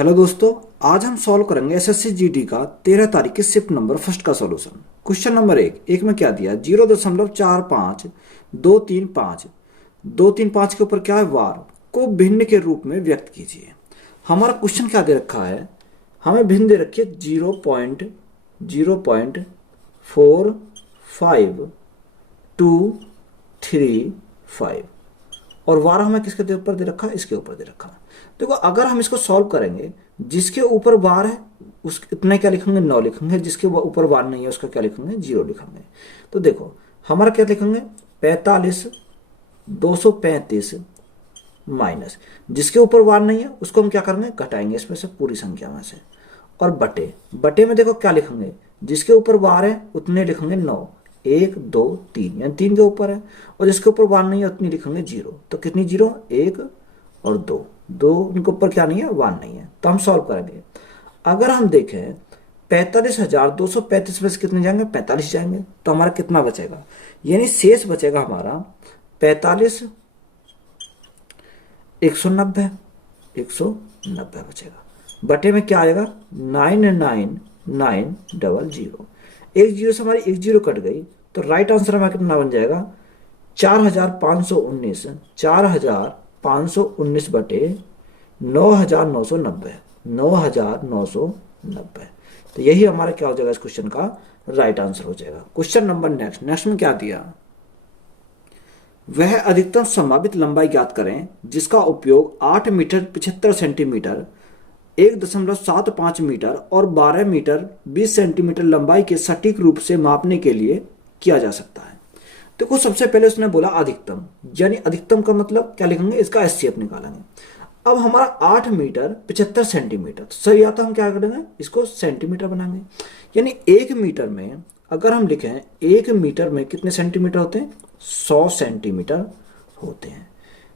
Hello दोस्तों, आज हम सॉल्व करेंगे एसएससी जीडी का 13 तारीख के शिफ्ट नंबर फर्स्ट का सॉल्यूशन। क्वेश्चन नंबर एक में क्या दिया? 0.45 235 के ऊपर क्या है? वार को भिन्न के रूप में व्यक्त कीजिए। हमारा क्वेश्चन क्या दे रखा है? हमें भिन्न दे रखी है 0.045 और वार हमें किसके ऊपर दे रखा है? इसके ऊपर दे रखा है। देखो, अगर हम इसको सॉल्व करेंगे, जिसके ऊपर वार है उस इतने क्या लिखेंगे? 9 लिखेंगे। जिसके ऊपर वार नहीं है उसका क्या लिखेंगे? 0 लिखेंगे। तो देखो हमारा क्या लिखेंगे? 45 235 माइनस जिसके ऊपर वार नहीं है उसको हम क्या करेंगे? घटाएंगे इसमें से, पूरी संख्या में से, और बटे में देखो क्या लिखेंगे? जिसके ऊपर वार है उतने लिखेंगे 9, 1 2 3, यानी 3 के ऊपर है, और जिसके ऊपर वार नहीं है उतनी लिखेंगे 0। तो कितनी 0? 1 और 2, उनके ऊपर क्या नहीं है? वार नहीं है। तो हम सॉल्व करेंगे। अगर हम देखें 45,235 में से कितने जाएंगे? 45 जाएंगे। तो हमारा कितना बचेगा? यानी शेष बचेगा हमारा 45 190 बचेगा। बटे में क्या आएगा? 99900। एक जीरो से हमारी एक जीरो कट गई, तो राइट आंसर हमारा कितना बन जाएगा? 4519 4519 बटे 9990 9990। तो यही हमारा क्या हो जाएगा? इस क्वेश्चन का राइट आंसर हो जाएगा। क्वेश्चन नंबर नेक्स्ट में क्या दिया? वह अधिकतम संभावित लंबाई ज्ञात करें जिसका उपयोग 8 मीटर 75 सेंटीमीटर 1.75 मीटर और 12 मीटर 20 सेंटीमीटर लंबाई के सटीक रूप से मापने के लिए किया जा सकता है। देखो, सबसे पहले उसने बोला अधिकतम, यानी अधिकतम का मतलब क्या लिखेंगे? इसका एचसीएफ निकालेंगे। अब हमारा 8 मीटर 75 सेंटीमीटर, तो सर या तो हम क्या करेंगे? इसको सेंटीमीटर बनाएंगे। यानी 1 मीटर में अगर हम लिखें, 1 मीटर में कितने सेंटीमीटर होते हैं? 100 सेंटीमीटर होते हैं।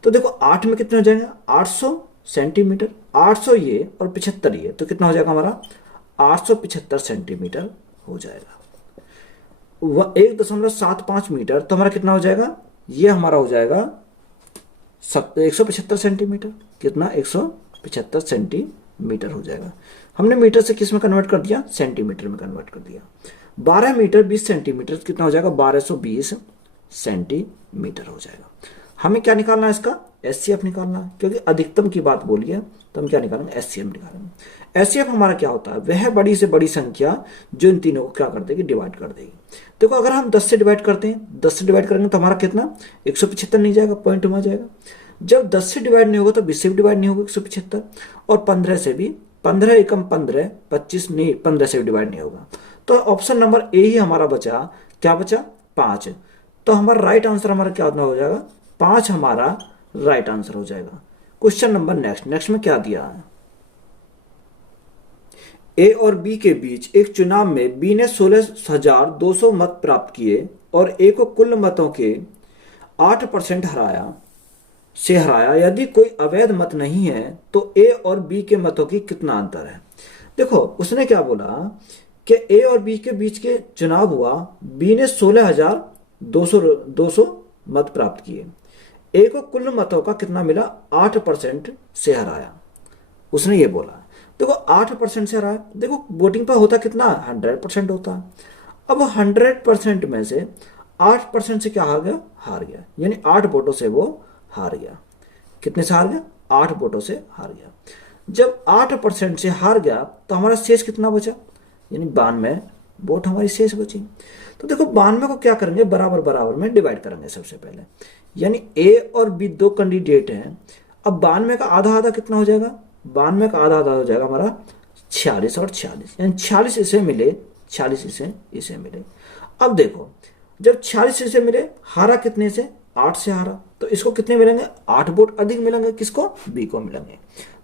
तो देखो 8 में कितने हो जाएंगे? 800 सेंटीमीटर। 800 ये और 75 ये, तो कितना हो जाएगा हमारा? 875 सेंटीमीटर हो जाएगा। 1.75 मीटर, तो हमारा कितना हो जाएगा? ये हमारा हो जाएगा 175 सेंटीमीटर। कितना? 175 सेंटीमीटर हो जाएगा। हमने मीटर से किस में कन्वर्ट कर दिया? सेंटीमीटर में कन्वर्ट कर दिया। 12 मीटर 20 सेंटीमीटर कितना हो जाएगा? 1220 सेंटीमीटर हो जाएगा। हमें क्या निकालना है? इसका एचसीएफ निकालना है, क्योंकि अधिकतम की बात बोली है, तो हम क्या निकालेंगे? एचसीएफ निकालेंगे। एचसीएफ हमारा क्या होता है? वह बड़ी से बड़ी संख्या जो इन तीनों को क्या कर देगी? डिवाइड कर देगी। देखो, अगर हम 10 से डिवाइड करते हैं, 10 से डिवाइड करेंगे तो हमारा कितना? 175 नहीं जाएगा, पॉइंट में आ जाएगा। जब 10 से डिवाइड नहीं होगा तो 20 से भी डिवाइड नहीं होगा 175, और 15 से भी, 15 एकम 15 25 नहीं, 15 से भी डिवाइड नहीं होगा। तो ऑप्शन नंबर ए ही हमारा बचा। क्या बचा? 5। तो हमारा राइट आंसर हमारा क्या हो जाएगा? 5 हमारा राइट आंसर हो जाएगा। क्वेश्चन नंबर नेक्स्ट में क्या दिया है? ए और बी के बीच एक चुनाव में बी ने 16,200 मत प्राप्त किए और ए को कुल मतों के 8% हराया। यदि कोई अवैध मत नहीं है तो ए और बी के मतों की कितना अंतर है? देखो, उसने क्या बोला कि ए और बी के बीच के चुनाव हुआ, बी ने 16,200 मत प्राप्त किए, ए को कुल मतों का कितना मिला? 8% से हराया। उसने ये बोला। देखो 8% से हराया। देखो वोटिंग पर होता कितना? 100% होता है। अब 100% में से 8% से क्या हार गया, यानी 8 वोटों से वो हार गया। कितने से हार गया? 8 वोटों से हार गया। जब 8% से हार गया तो हमारा शेष कितना बचा? यानी 92 वोट हमारी शेष बची। तो देखो 92 को क्या करेंगे? बराबर में डिवाइड करेंगे सबसे पहले। यानी ए और बी दो कैंडिडेट हैं। अब 92 का आधा आधा कितना हो जाएगा? 92 का आधा आधा हो जाएगा हमारा 46 और 46, यानी 46 इसे मिले, 46 इसे मिले। अब देखो, जब 46 इसे मिले, हारा कितने से? 8 से हारा, तो इसको कितने मिलेंगे? 8 वोट अधिक मिलेंगे। किसको? बी को मिलेंगे।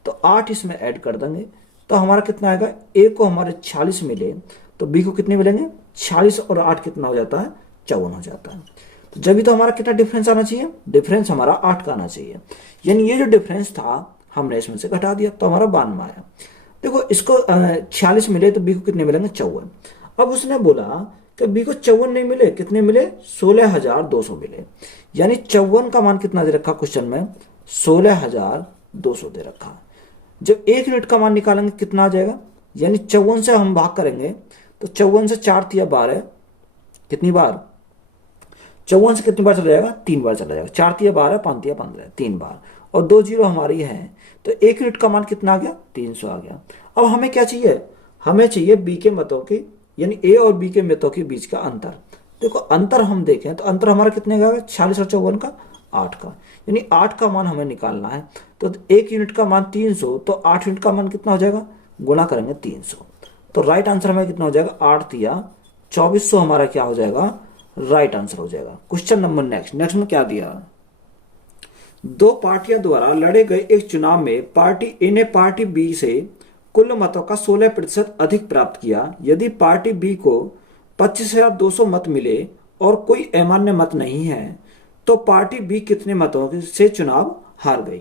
तो 8 इसमें ऐड कर देंगे, तो हमारा कितना आएगा? ए को हमारे 46 मिले, तो बी को कितने मिलेंगे? 46 और 8 कितना हो जाता है? 54 हो जाता है। तो जब भी तो हमारा कितना डिफरेंस आना चाहिए? डिफरेंस हमारा 8 का आना चाहिए। यानी ये जो डिफरेंस था हमने इसमें से घटा दिया, तो हमारा 92 आया। देखो, इसको 46 मिले तो बी को कितने मिलेंगे? 54। अब उसने बोला कि बी को 54 नहीं मिले, कितने मिले? 16,200 मिले। यानी 54 का मान कितना दे रखा क्वेश्चन में? 16,200 दे रखा। जब 1 यूनिट का मान निकालेंगे कितना आ जाएगा, यानी 54 से हम भाग करेंगे तो 54 से 4 तिया 12, कितनी बार, 54 से कितनी बार चला जाएगा, 3 बार चला जाएगा, 4 तिया 12, 5 तिया 15, 3 बार, और 2 जीरो हमारी है, तो 1 यूनिट का मान कितना आ गया, 300 आ गया। अब हमें क्या चाहिए, हमें चाहिए बी के मतों की, यानी ए और बी के मतों के बीच का अंतर। देखो अंतर हम देखें तो अंतर हमारा कितने का है, 46 और 54 का 8 का, यानी 8 का मान हमें निकालना है। तो 1 यूनिट का मान 300, तो 8 यूनिट का मान कितना हो जाएगा, गुणा करेंगे 300, तो राइट आंसर हमें कितना हो जाएगा, 8 तिया 2400 हमारा क्या हो जाएगा, राइट आंसर हो जाएगा। क्वेश्चन नंबर नेक्स्ट में क्या दिया, दो पार्टियों द्वारा लड़े गए एक चुनाव में पार्टी ए ने पार्टी बी से कुल मतों का 16% अधिक प्राप्त किया। यदि पार्टी बी को 25,200 मत मिले और कोई अमान्य मत नहीं है तो पार्टी बी कितने मतों से चुनाव हार गई।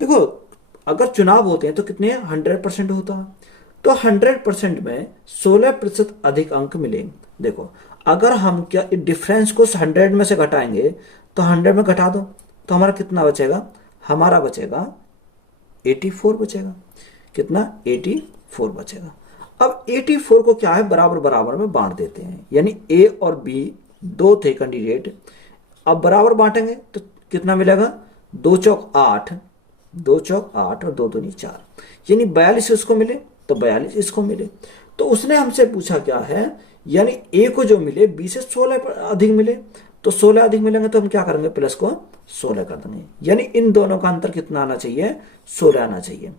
देखो अगर चुनाव होते हैं तो कितने 100% होता है, तो 100% में 16% अधिक अंक मिलेंगे। देखो अगर हम क्या डिफरेंस को 100 में से घटाएंगे तो 100 में घटा दो तो हमारा कितना बचेगा, हमारा बचेगा 84 बचेगा, कितना 84 बचेगा। अब 84 को क्या है, बराबर बराबर में बांट देते हैं, यानी ए और बी दो थे कैंडिडेट, अब बराबर बांटेंगे तो कितना मिलेगा, 2 चौक 8, 2 चौक 8 और 2 दूनी 4, यानी 42 इसको मिले तो 42 इसको मिले। तो उसने हमसे पूछा क्या है, यानी ए को जो मिले बी से 16 अधिक मिले, तो 16 अधिक मिलेंगे तो हम क्या करेंगे, प्लस को 16 कर देंगे, यानी इन दोनों का अंतर कितना आना चाहिए, 16 आना चाहिए।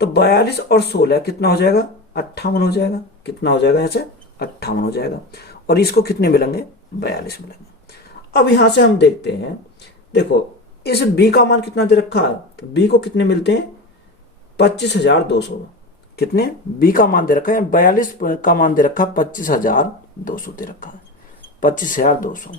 तो 42 और 16 कितना हो जाएगा, 58 हो जाएगा, कितना हो जाएगा ऐसे 58 हो जाएगा, और इसको कितने मिलेंगे, 42 मिलेंगे। अब यहां से हम देखते हैं, देखो इस बी का मान कितना दे रखा है, तो बी को कितने मिलते हैं 25,200, कितने बी का मान दे रखा है, 42 का मान दे रखा है 25,200 दे रखा है, 25,200।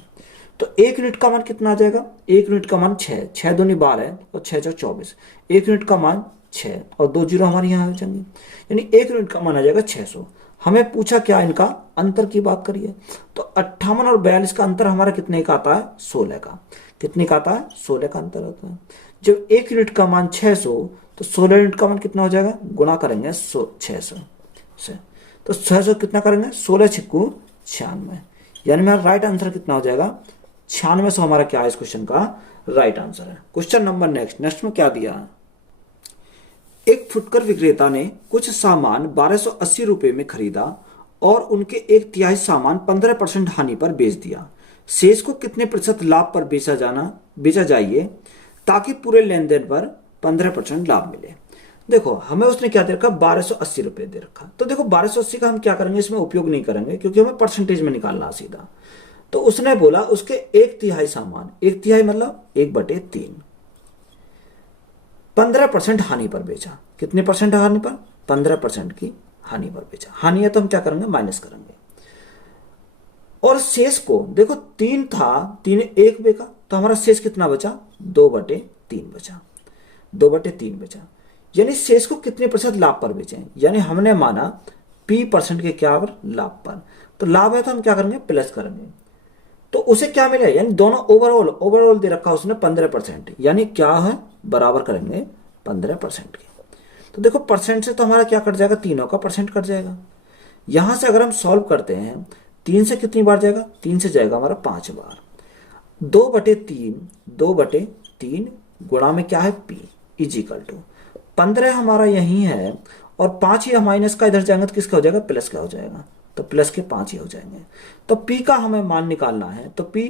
तो 1 यूनिट का मान कितना आ जाएगा, 1 यूनिट का मान 6, 6 दूनी 12 और 6 चौक 24, 1 यूनिट का मान 6 और 2 जीरो हमारे यहाँ हो जाएंगे, यानी 1 यूनिट का मान आ जाएगा 600। हमें पूछा क्या, इनका अंतर की बात करिए, तो 58 और 42 का अंतर हमारा कितने का आता है, 16 का, कितने का आता है, 16 का अंतर आता है। जब 1 यूनिट का मान 600 तो 16 यूनिट का मान कितना हो जाएगा, गुणा करेंगे 600 से, तो 600 कितना करेंगे, 16 छिक्कू 96, यानी मेरा राइट आंसर कितना हो जाएगा, 96 हमारा क्या है इस क्वेश्चन का राइट आंसर है। क्वेश्चन नंबर नेक्स्ट में क्या दिया, एक फुटकर विक्रेता ने कुछ सामान 1280 रुपए में खरीदा और उनके 1/3 सामान 15% हानि पर बेच दिया। शेष को कितने प्रतिशत लाभ पर बेचा जाइए ताकि पूरे लेन देन पर 15% लाभ मिले। देखो हमें उसने क्या दे रखा, 1280 रुपए दे रखा, तो देखो 1280 का हम क्या करेंगे, इसमें उपयोग नहीं करेंगे क्योंकि हमें परसेंटेज में निकालना सीधा। तो उसने बोला उसके 1/3 सामान, 1/3 मतलब 1/3, 15% हानि पर बेचा, कितने परसेंट हानि पर, 15% की हानि पर बेचा, हानि है तो हम क्या करेंगे, माइनस करेंगे। और शेष को देखो 3 था, 3 1 बेचा तो हमारा शेष कितना बचा, 2/3 बचा, 2/3 बचा, यानी शेष को कितने प्रतिशत लाभ पर बेचे, यानी हमने माना P% के क्या पर, लाभ पर, तो लाभ है तो हम क्या करेंगे, प्लस करेंगे, तो उसे क्या मिला, यानी दोनों ओवरऑल दे रखा उसने 15%, यानी क्या है, बराबर करेंगे 15% के। तो देखो परसेंट से तो हमारा क्या कट जाएगा, तीनों का परसेंट कट जाएगा। यहां से अगर हम सॉल्व करते हैं, 3 से कितनी बार जाएगा, 3 से जाएगा हमारा 5 बार, 2/3 गुणा में क्या है P इजिकल टू 15 हमारा यही है, और 5 ही माइनस का इधर जाएंगे तो किसका हो जाएगा, प्लस का हो जाएगा, तो प्लस के 5 ही हो जाएंगे। तो P का हमें मान निकालना है, तो P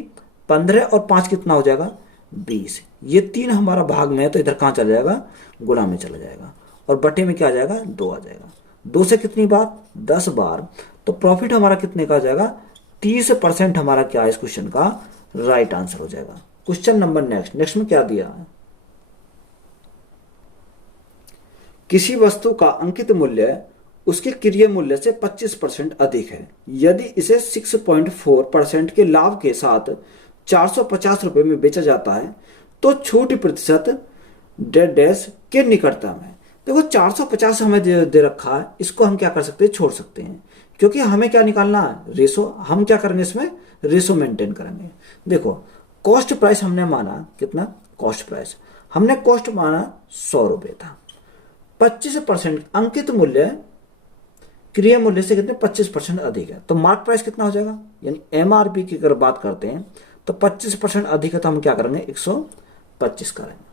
15 और 5 कितना हो जाएगा, 20, ये 3 हमारा भाग में है तो इधर कहाँ चला जाएगा, गुणा में चला जाएगा, और बटे में क्या आ जाएगा, 2 आ जाएगा, 2 से कितनी बार, 10 बार, तो प्रॉफिट हमारा कितने का आ जाएगा, 30% हमारा क्या है इस क्वेश्चन का राइट आंसर हो जाएगा। क्वेश्चन नंबर नेक्स्ट में क्या दिया है, किसी वस्तु का अंकित मूल्य उसके क्रय मूल्य से 25% अधिक है, यदि इसे 6.4% के लाभ के साथ 450 रुपए में बेचा जाता है तो छूट प्रतिशत डैश के निकटतम है। देखो 450 हमें दे रखा है, इसको हम क्या कर सकते हैं, छोड़ सकते हैं, क्योंकि हमें क्या निकालना है, रेशो, हम क्या करेंगे इसमें रेशो मेंटेन करेंगे। देखो कॉस्ट प्राइस हमने माना कितना, कॉस्ट प्राइस हमने कॉस्ट माना 100 रुपए था, 25% अंकित मूल्य क्रिय मूल्य से कितने 25% अधिक है, तो मार्क प्राइस कितना हो जाएगा, यानी एमआरपी की अगर बात करते हैं तो 25% अधिक है, तो हम क्या करेंगे 125 करेंगे।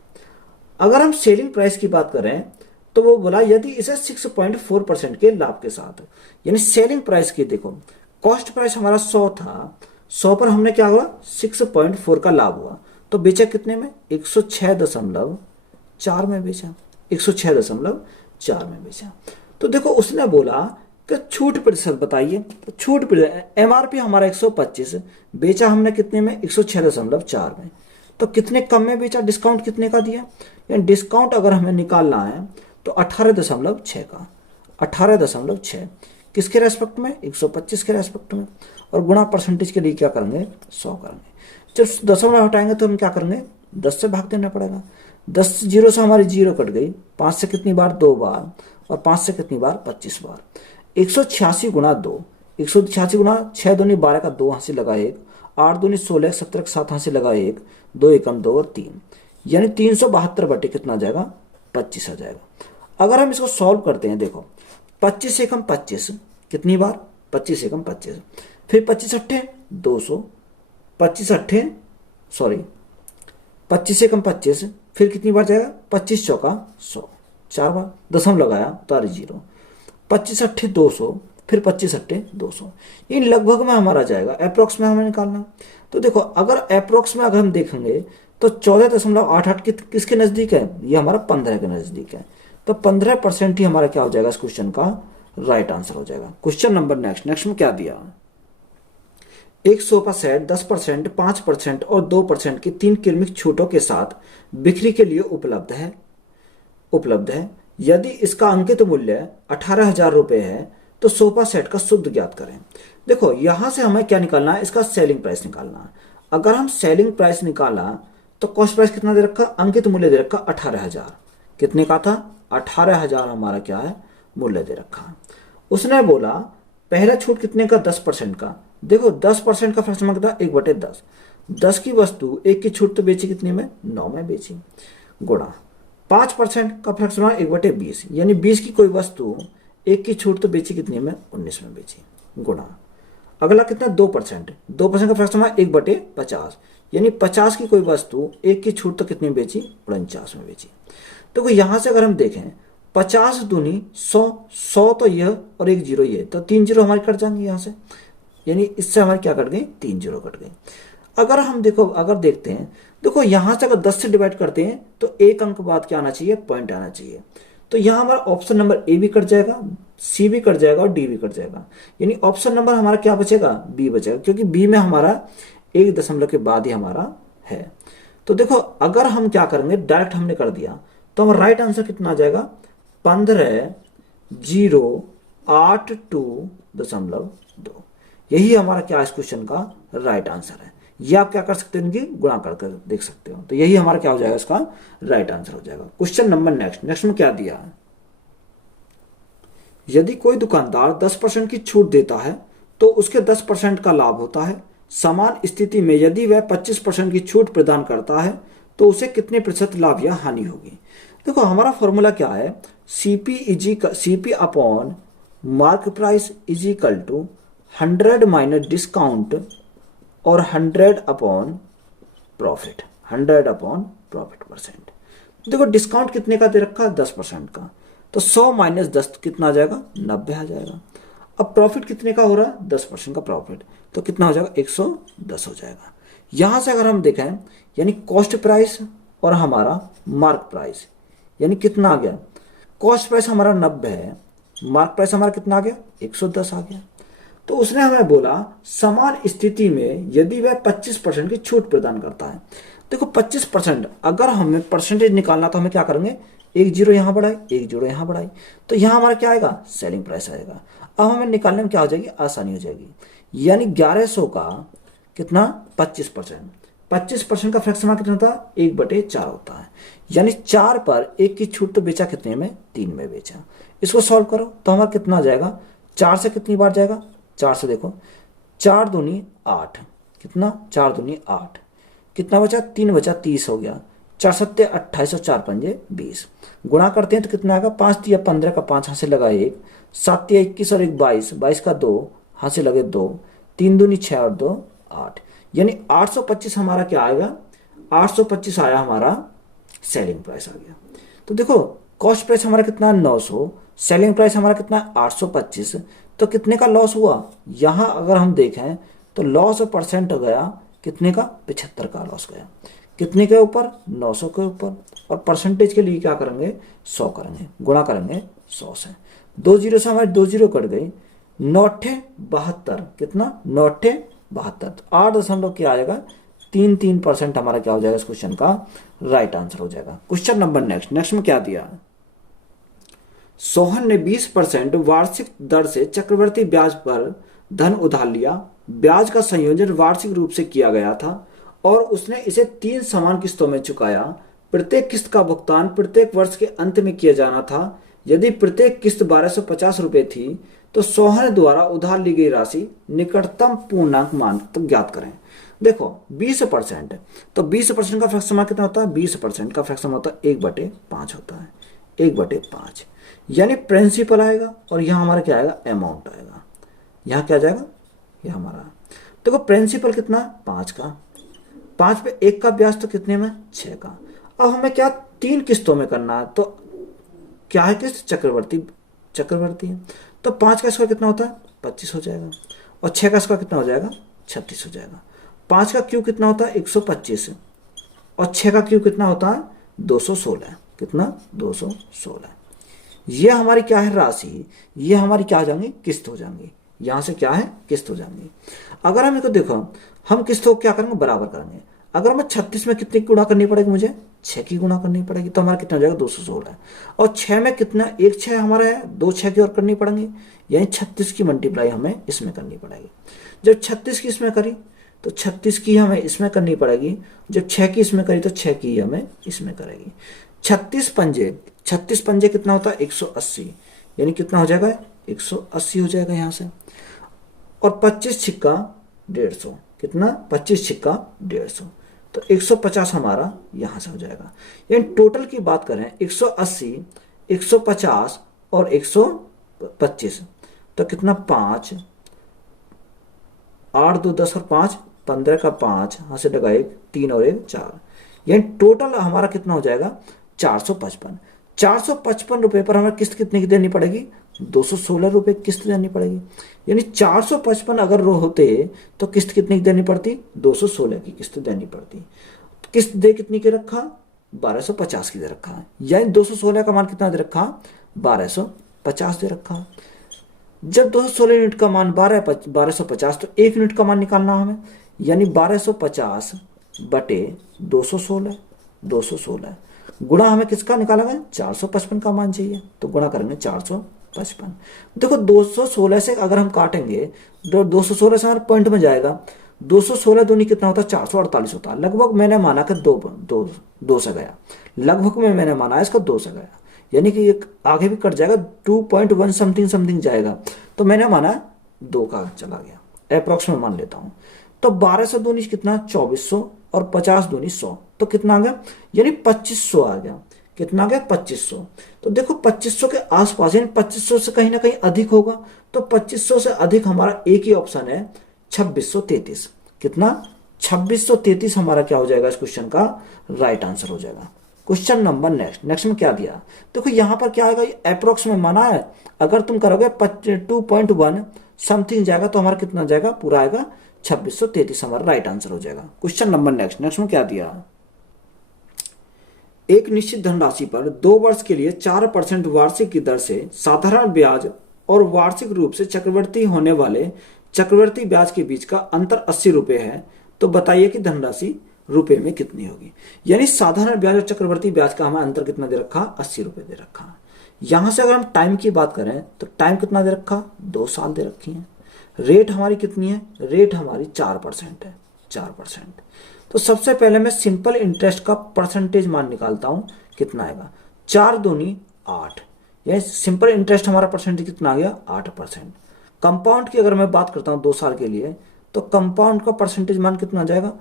अगर हम सेलिंग प्राइस की बात करें तो वो बोला यदि इसे 6.4% के लाभ के साथ, यानी सेलिंग प्राइस की देखो कॉस्ट प्राइस हमारा 100 था, 100 पर हमने क्या हुआ 6.4 का लाभ हुआ, तो बेचा कितने में 106.4 में बेचा, 106.4 में बेचा। तो देखो उसने बोला कि छूट प्रतिशत बताइए, तो छूट प्रतिशत एमआरपी हमारा 125, बेचा हमने कितने में 106.4 में, तो कितने कम में बेचा, डिस्काउंट कितने का दिया, यानी डिस्काउंट अगर हमें निकालना है तो 18.6 का, 18.6 किसके रेस्पेक्ट में 125 के रेस्पेक्ट में, और गुणा परसेंटेज के लिए क्या करेंगे 100 करेंगे। जब दशमलव हटाएंगे तो हम क्या करेंगे 10 से भाग देना पड़ेगा, 10 जीरो से हमारी जीरो कट गई, 5 से कितनी बार 2 बार, और 5 से कितनी बार 25 बार, 186 गुणा 2, 186 गुणा 6 दूनी 12 का 2 हाथ से लगा 1, 8 दूनी 16, 17 का 7 हाथ से लगा 1, 2 एकम 2 और 3, यानी 372 बटे कितना आ जाएगा 25 आ जाएगा। अगर हम इसको सॉल्व करते हैं देखो 25 एकम 25 कितनी बार 25 एकम 25, फिर 25 अट्ठे 200, 25 अट्ठे सॉरी 25 एकम 25, फिर कितनी बार जाएगा 25 चौका 100, 4 बार, दशम लगाया तारी जीरो, 25 अट्ठे 200, फिर 25 अट्ठे 200, इन लगभग में हमारा जाएगा, अप्रोक्स में हमें निकालना। तो देखो अगर अप्रोक्स में अगर हम देखेंगे तो 14.88 किसके नजदीक है, ये हमारा 15 के नजदीक है, तो 15% ही हमारा क्या हो जाएगा इस क्वेश्चन का राइट आंसर हो जाएगा। क्वेश्चन नंबर नेक्स्ट में क्या दिया, एक सोफा सेट 10%, 5% और 2% की 3 क्रमिक छूटों के साथ बिक्री के लिए उपलब्ध है। यदि इसका अंकित मूल्य 18,000 रुपये है तो सोफा सेट का शुद्ध ज्ञात करें। देखो यहां से हमें क्या निकालना है, इसका सेलिंग प्राइस निकालना है। अगर हम सेलिंग प्राइस निकाला तो कॉस्ट प्राइस कितना दे रखा, अंकित मूल्य दे रखा 18,000, कितने का था 18,000 हमारा क्या है मूल्य दे रखा। उसने बोला पहला छूट कितने का 10% का, देखो 10% का फ्रैक्शन कितना 1/10, 10 की वस्तु 1 की छूट तो बेची कितने में 9 में बेची, गुणा 5% का फ्रैक्शन 1/20, यानी 20 की कोई वस्तु 1 की छूट तो बेची कितने में 19 में बेची, गुणा अगला कितना 2%, 2% का फ्रैक्शन 1/50, यानी 50 की कोई वस्तु 1 की छूट तो कितनी बेची 49 में बेची। तो यहां से अगर हम देखें 50 दूनी 100, 100 तो यह और 1 जीरो ये, तो 3 जीरो हमारे कट जाएंगे यहाँ से, यानी इससे हमारे क्या कट गई 3 जीरो कट गई। अगर हम अगर देखते हैं देखो यहां से अगर 10 से डिवाइड करते हैं तो एक अंक बाद क्या आना चाहिए पॉइंट आना चाहिए, तो यहां हमारा ऑप्शन नंबर ए भी कट जाएगा, सी भी कट जाएगा और डी भी कट जाएगा, यानी ऑप्शन नंबर हमारा क्या बचेगा बी बचेगा, क्योंकि बी में हमारा 1 दशमलव के बाद ही हमारा है। तो देखो अगर हम क्या करेंगे डायरेक्ट हमने कर दिया तो हमारा राइट आंसर कितना आ जाएगा 15,082.2, यही हमारा क्या इस क्वेश्चन का राइट आंसर है। ये आप क्या कर सकते हैं इनकी गुणा करके देख सकते हो, तो यही हमारा क्या हो जाएगा इसका राइट आंसर हो जाएगा। क्वेश्चन नंबर नेक्स्ट में क्या दिया है, यदि कोई दुकानदार 10% की छूट देता है तो उसके 10% का लाभ होता है। समान स्थिति में यदि वह 25% की छूट प्रदान करता है तो उसे कितने प्रतिशत लाभ या हानि होगी। देखो हमारा फॉर्मूला क्या है, CP upon mark price is equal to 100 minus discount और 100 upon profit, 100 upon profit percent. देखो डिस्काउंट कितने का दे रखा है 10% का, तो 100 माइनस 10 कितना आ जाएगा 90 आ जाएगा। अब प्रॉफिट कितने का हो रहा है 10% का प्रॉफिट, तो कितना हो जाएगा 110 हो जाएगा। यहां से अगर हम देखें यानी कॉस्ट प्राइस और हमारा मार्क प्राइस, यानी कितना आ गया, कॉस्ट प्राइस हमारा 90 है, मार्क प्राइस हमारा कितना आ गया 110 आ गया। तो उसने हमें बोला समान स्थिति में यदि वह 25% की छूट प्रदान करता है। देखो 25% अगर हमें परसेंटेज निकालना तो हमें क्या करेंगे, 1 जीरो यहां बढ़ाई 1 जीरो यहां बढ़ाई, तो यहां हमारा क्या आएगा सेलिंग प्राइस आएगा। अब हमें निकालने में क्या हो जाएगी आसानी हो जाएगी, यानी 1100 का कितना 25%, 25% का फ्रैक्शन कितना होता है 1/4 होता है, यानी 4 पर 1 की छूट तो बेचा कितने में 3 में बेचा। इसको सॉल्व करो तो हमारा कितना आ जाएगा, 4 से कितनी बार जाएगा 4 से देखो 4 दूनी 8, कितना 4 दूनी 8, कितना बचा 3 बचा 30 हो गया, 4 × 7 = 28 और 4 × 5 = 20। गुणा करते हैं तो कितना आएगा, 5 × 3 = 15 का 5 हाथ से लगा 1, 7 × 21 और 1 22, 22 का 2 हाथ से लगे 2, 3 दूनी 6 और 2 8, यानी 825 हमारा क्या आएगा, 825 आया हमारा सेलिंग प्राइस आ गया। तो देखो कॉस्ट प्राइस हमारा कितना है 900, सेलिंग प्राइस हमारा कितना है 825, तो कितने का लॉस हुआ, यहाँ अगर हम देखें तो लॉस परसेंट हो गया कितने का, 75 का लॉस गया। कितने के ऊपर, 900 के ऊपर। और परसेंटेज के लिए क्या करेंगे, 100 करेंगे, गुणा करेंगे 100 से। 2 जीरो से हमारे 2 जीरो कट गई, 9×8 = 72, कितना 9×8 = 72, तो 8 क्या आएगा, 3% हमारा क्या हो जाएगा इस क्वेश्चन का राइट आंसर हो जाएगा। क्वेश्चन नंबर नेक्स्ट में क्या दिया, सोहन ने 20% वार्षिक दर से चक्रवर्ती ब्याज पर धन उधार लिया। ब्याज का संयोजन वार्षिक रूप से किया गया था और उसने इसे 3 समान किस्तों में चुकाया। प्रत्येक किस्त का भुगतान प्रत्येक वर्ष के अंत में किया जाना था। यदि प्रत्येक किस्त 1250 रुपए थी तो सोहन द्वारा उधार ली गई राशि निकटतम पूर्णांक मान तक ज्ञात करें। देखो 20%, तो 20% का फ्रैक्शन कितना होता है, 20% का फ्रैक्शन होता है 1/5 होता है, 1/5, यानी प्रिंसिपल आएगा और यहाँ हमारा क्या आएगा, अमाउंट आएगा। यहाँ क्या जाएगा, यह हमारा देखो प्रिंसिपल कितना 5 का, 5 पे 1 का ब्याज तो कितने में 6 का। अब हमें क्या 3 किस्तों में करना है, तो क्या है किस्त, चक्रवर्ती है, तो 5 का स्क्वायर कितना होता है 25 हो जाएगा और 6 का स्क्वायर कितना हो जाएगा 36 हो जाएगा। 5 का क्यूब कितना होता है 125 और 6 का क्यूब कितना होता है 216, कितना 216। ये हमारी क्या है राशि, ये हमारी क्या हो जाएंगी, किस्त हो जाएंगी। यहां से क्या है, किस्त हो जाएंगी। अगर हम इसको देखो, हम किस्त को क्या करेंगे, बराबर करेंगे। अगर हमें 36 में कितनी गुणा करनी पड़ेगी, मुझे 6 की गुणा करनी पड़ेगी, तो हमारा कितना हो जाएगा 216। और 6 में कितना, 1 6 हमारा है, 2 6 की और करनी पड़ेंगी, यानी 36 की मल्टीप्लाई हमें इसमें करनी पड़ेगी। जब 36 की इसमें करी तो 36 की हमें इसमें करनी पड़ेगी, जब 6 की इसमें करी तो 6 की हमें इसमें करेगी। 36 पंजे कितना होता है 180, यानी कितना हो जाएगा 180 हो जाएगा यहाँ से। और 25 छिक्का 150, कितना 25 छिक्का 150, तो 150 हमारा यहां से हो जाएगा। यानी टोटल की बात करें 180, 150 और 125, तो कितना 5, 8 2 10 और 5 15 का 5 यहां से लगा 1 3 और 1 4, यानी टोटल हमारा कितना हो जाएगा 455। 455 रुपए पर हमें किस्त कितने की देनी पड़ेगी, 216 रुपए किस्त देनी पड़ेगी। यानी 455 अगर रो होते तो किस्त कितनी की देनी पड़ती, 216 की किस्त देनी पड़ती। किस्त दे कितनी के रखा, 1250 की दे रखा है, यानी 216 का मान कितना दे रखा, 1250 दे रखा। जब 216 यूनिट का मान 1250, तो 1 यूनिट का मान निकालना हमें, यानी 1250 बटे 216 गुणा हमें किसका निकाला है 455 का मान चाहिए, तो गुणा करेंगे 455। देखो 216 से अगर हम काटेंगे, 216 से हमारे पॉइंट में जाएगा, 216 दूनी कितना होता है 448 होता है। लगभग मैंने माना कि दो से गया, लगभग में मैंने माना इसको 2 से गया, यानी कि एक आगे भी कट जाएगा, 2.1 समथिंग जाएगा, तो मैंने माना 2 का चला गया, अप्रोक्स में मान लेता हूं। तो 1200 दूनी कितना 2400 और 50 दूनी 100, तो कितना आ गया, यानी 2500 आ गया। कितना आ गया 2500। तो देखो 2500 के आसपास, यानी 2500 से कहीं ना कहीं अधिक होगा, तो 2500 से अधिक हमारा एक ही ऑप्शन है 2633। कितना 2633 हमारा क्या हो जाएगा इस क्वेश्चन का राइट आंसर हो जाएगा। क्वेश्चन नंबर नेक्स्ट में क्या दिया, देखो यहां पर क्या आएगा, अप्रोक्स में माना है, अगर तुम करोगे 2.1 समथिंग जाएगा, तो हमारा कितना जाएगा, पूरा आएगा 2633 हमारा राइट आंसर हो जाएगा। क्वेश्चन नंबर नेक्स्ट में क्या दिया, एक निश्चित धनराशि पर 2 वर्ष के लिए 4% वार्षिक की दर से साधारण ब्याज और वार्षिक रूप से चक्रवर्ती होने वाले चक्रवर्ती ब्याज के बीच का अंतर 80 रुपए है, तो बताइए कि धनराशि रुपए में कितनी होगी। यानी साधारण ब्याज और चक्रवर्ती ब्याज का हमें अंतर कितना दे रखा, 80 रुपए दे रखा। यहां से अगर हम टाइम की बात करें तो टाइम कितना दे रखा, 2 साल दे रखी है। रेट हमारी कितनी है, रेट हमारी 4% है, 4%। तो सबसे पहले मैं सिंपल इंटरेस्ट का परसेंटेज मान निकालता हूं, कितना आएगा, 4 दूनी 8, यानी सिंपल इंटरेस्ट हमारा परसेंटेज कितना आ गया 8%। कंपाउंड की अगर मैं बात करता हूं 2 साल के लिए, तो कंपाउंड का परसेंटेज मान कितना आ जाएगा,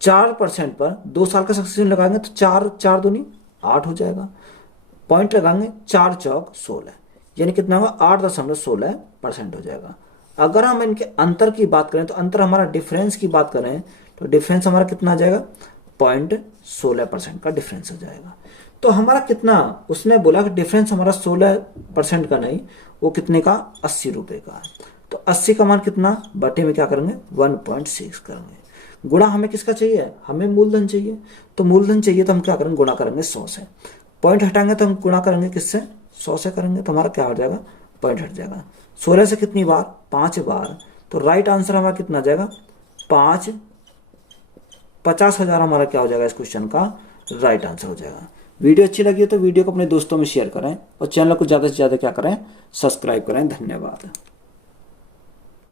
4% पर 2 साल का सक्सेशन लगाएंगे तो 4 दूनी 8 हो जाएगा। पॉइंट लगाएंगे 4 चौक 16, यानी कितना होगा 8.16% हो जाएगा। अगर हम इनके अंतर की बात करें तो अंतर हमारा डिफरेंस की बात करें तो डिफरेंस हमारा कितना आ जाएगा 0.16% का डिफरेंस हो जाएगा। तो हमारा कितना, उसने बोला कि डिफरेंस हमारा 16% का नहीं, वो कितने का 80 रुपये का है। तो 80 का मान कितना, बटे में क्या करेंगे 1.6 करेंगे। गुणा हमें किसका चाहिए, हमें मूलधन चाहिए। तो मूलधन चाहिए तो हम क्या करेंगे, गुणा करेंगे 100 से। पॉइंट हटाएंगे तो हम गुणा करेंगे किससे, 100 से करेंगे। तो हमारा क्या हो जाएगा, पॉइंट हट जाएगा। 16 से कितनी बार, 5 बार। तो राइट आंसर हमारा कितना आ जाएगा 50,000 हमारा क्या हो जाएगा इस क्वेश्चन का राइट आंसर हो जाएगा। वीडियो अच्छी लगी हो तो वीडियो को अपने दोस्तों में शेयर करें और चैनल को ज़्यादा से ज़्यादा क्या करें, सब्सक्राइब करें। धन्यवाद।